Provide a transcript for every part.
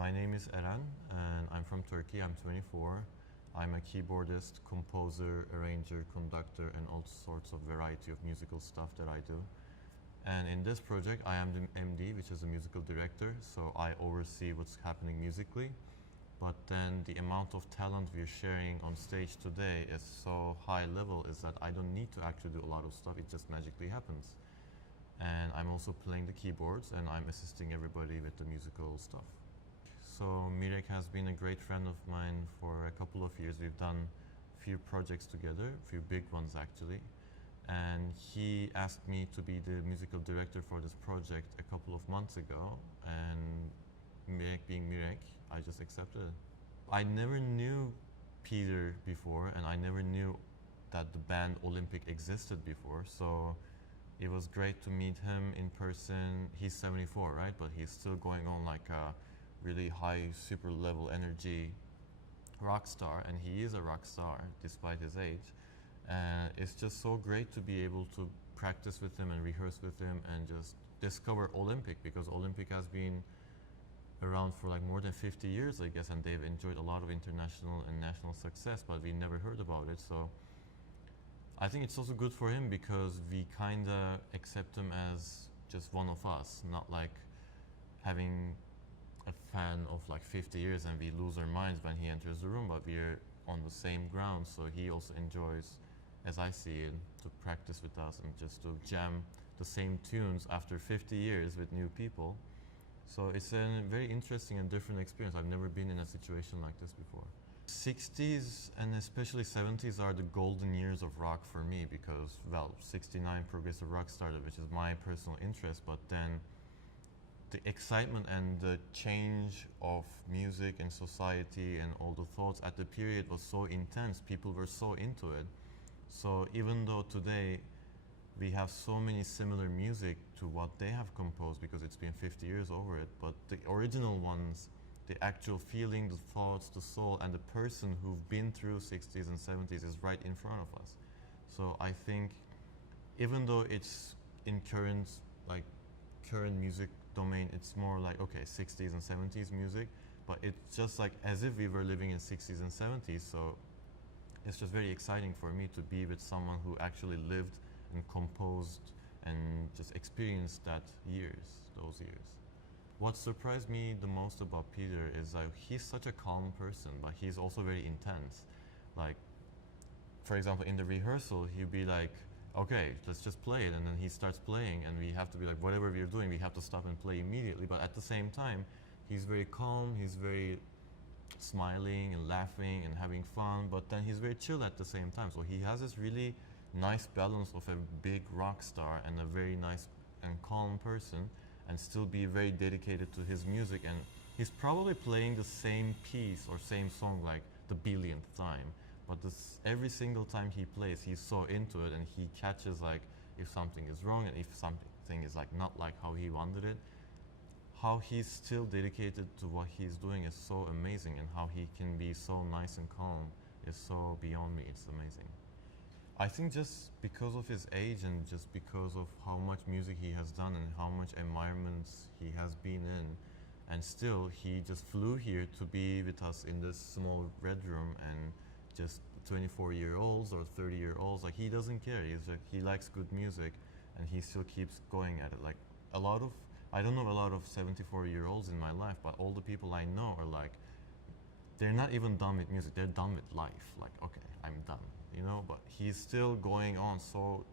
My name is Eren and I'm from Turkey. I'm 24. I'm a keyboardist, composer, arranger, conductor, and all sorts of variety of musical stuff that I do. And in this project, I am the MD, which is a musical director, so I oversee what's happening musically. But then the amount of talent we're sharing on stage today is so high level is that I don't need to actually do a lot of stuff, it just magically happens. And I'm also playing the keyboards and I'm assisting everybody with the musical stuff. So Mirek has been a great friend of mine for a couple of years. We've done a few projects together, a few big ones actually. And he asked me to be the musical director for this project a couple of months ago. And Mirek being Mirek, I just accepted it. I never knew Peter before, and I never knew that the band Olympic existed before. So it was great to meet him in person. He's 74, right? But he's still going on like a really high, super level energy rock star, and he is a rock star despite his age. It's just so great to be able to practice with him and rehearse with him and just discover Olympic, because Olympic has been around for like more than 50 years, I guess, and they've enjoyed a lot of international and national success, but we never heard about it. So I think it's also good for him because we kind of accept him as just one of us, not like having a fan of like 50 years and we lose our minds when he enters the room, but we're on the same ground. So he also enjoys, as I see it, to practice with us and just to jam the same tunes after 50 years with new people. So it's a very interesting and different experience. I've never been in a situation like this before. 60s and especially 70s are the golden years of rock for me because, well, 69 progressive rock started, which is my personal interest, but then the excitement and the change of music and society and all the thoughts at the period was so intense. People were so into it. So even though today we have so many similar music to what they have composed because it's been 50 years over it, but the original ones, the actual feeling, the thoughts, the soul, and the person who've been through 60s and 70s is right in front of us. So I think even though it's in current music domain, it's more like, okay, 60s and 70s music, but it's just like as if we were living in 60s and 70s. So it's just very exciting for me to be with someone who actually lived and composed and just experienced those years. What surprised me the most about Peter is like he's such a calm person, but he's also very intense. Like, for example, in the rehearsal, he'd be like, okay, let's just play it, and then he starts playing, and we have to be like, whatever we're doing, we have to stop and play immediately. But at the same time, he's very calm, he's very smiling and laughing and having fun, but then he's very chill at the same time. So he has this really nice balance of a big rock star and a very nice and calm person, and still be very dedicated to his music. And he's probably playing the same piece or same song like the billionth time, but every single time he plays, he's so into it and he catches like if something is wrong and if something is like not like how he wanted it. How he's still dedicated to what he's doing is so amazing, and how he can be so nice and calm is so beyond me. It's amazing. I think just because of his age and just because of how much music he has done and how much environments he has been in, and still he just flew here to be with us in this small red room, and just 24-year-olds or 30-year-olds, like he doesn't care. He's like, he likes good music and he still keeps going at it. Like I don't know a lot of 74-year-olds in my life, but all the people I know are like, they're not even done with music, they're done with life. Like, okay, I'm done, you know, but he's still going on so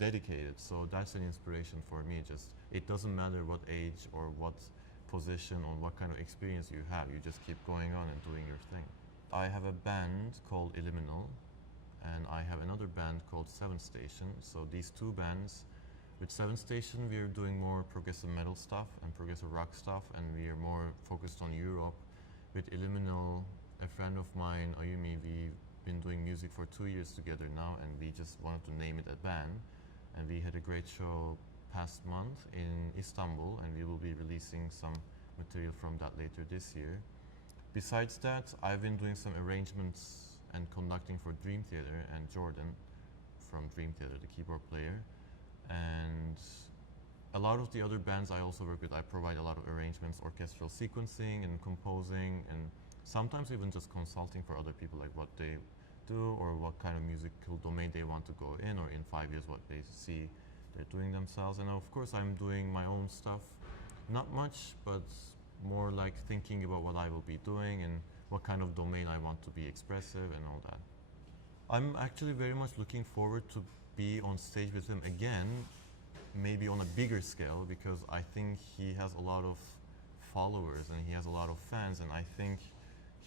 dedicated. So that's an inspiration for me. Just, it doesn't matter what age or what position or what kind of experience you have, you just keep going on and doing your thing. I have a band called Eliminal, and I have another band called Seven Station. So these two bands, with Seven Station, we're doing more progressive metal stuff and progressive rock stuff, and we are more focused on Europe. With Eliminal, a friend of mine, Ayumi, we've been doing music for 2 years together now, and we just wanted to name it a band. And we had a great show past month in Istanbul, and we will be releasing some material from that later this year. Besides that, I've been doing some arrangements and conducting for Dream Theater and Jordan from Dream Theater, the keyboard player. And a lot of the other bands I also work with, I provide a lot of arrangements, orchestral sequencing and composing, and sometimes even just consulting for other people, like what they do or what kind of musical domain they want to go in, or in 5 years what they see they're doing themselves. And of course I'm doing my own stuff, not much, but more like thinking about what I will be doing and what kind of domain I want to be expressive and all that. I'm actually very much looking forward to be on stage with him again, maybe on a bigger scale, because I think he has a lot of followers and he has a lot of fans, and I think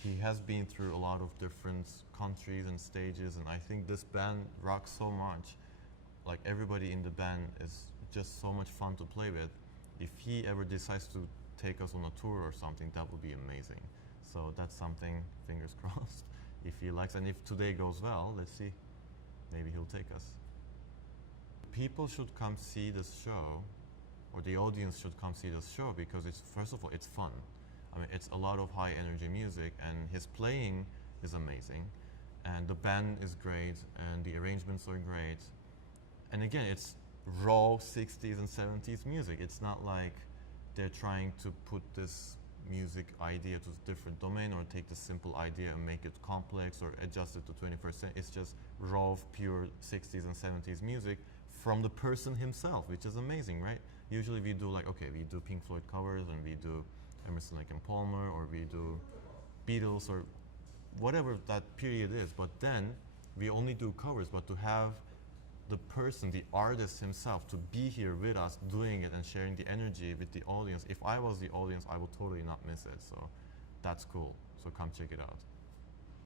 he has been through a lot of different countries and stages, and I think this band rocks so much. Like, everybody in the band is just so much fun to play with. If he ever decides to take us on a tour or something, that would be amazing. So that's something, fingers crossed, if he likes. And if today goes well, let's see, maybe he'll take us. People should come see this show, or the audience should come see this show, because it's, first of all, it's fun. I mean, it's a lot of high energy music, and his playing is amazing, and the band is great, and the arrangements are great. And again, it's raw 60s and 70s music. It's not like they're trying to put this music idea to a different domain, or take the simple idea and make it complex or adjust it to 21st century. It's just raw, pure 60s and 70s music from the person himself, which is amazing, right? Usually we do like, okay, we do Pink Floyd covers, and we do Emerson, Lake and Palmer, or we do Beatles, or whatever that period is. But then we only do covers, but to have the person, the artist himself, to be here with us doing it and sharing the energy with the audience. If I was the audience, I would totally not miss it. So that's cool. So come check it out.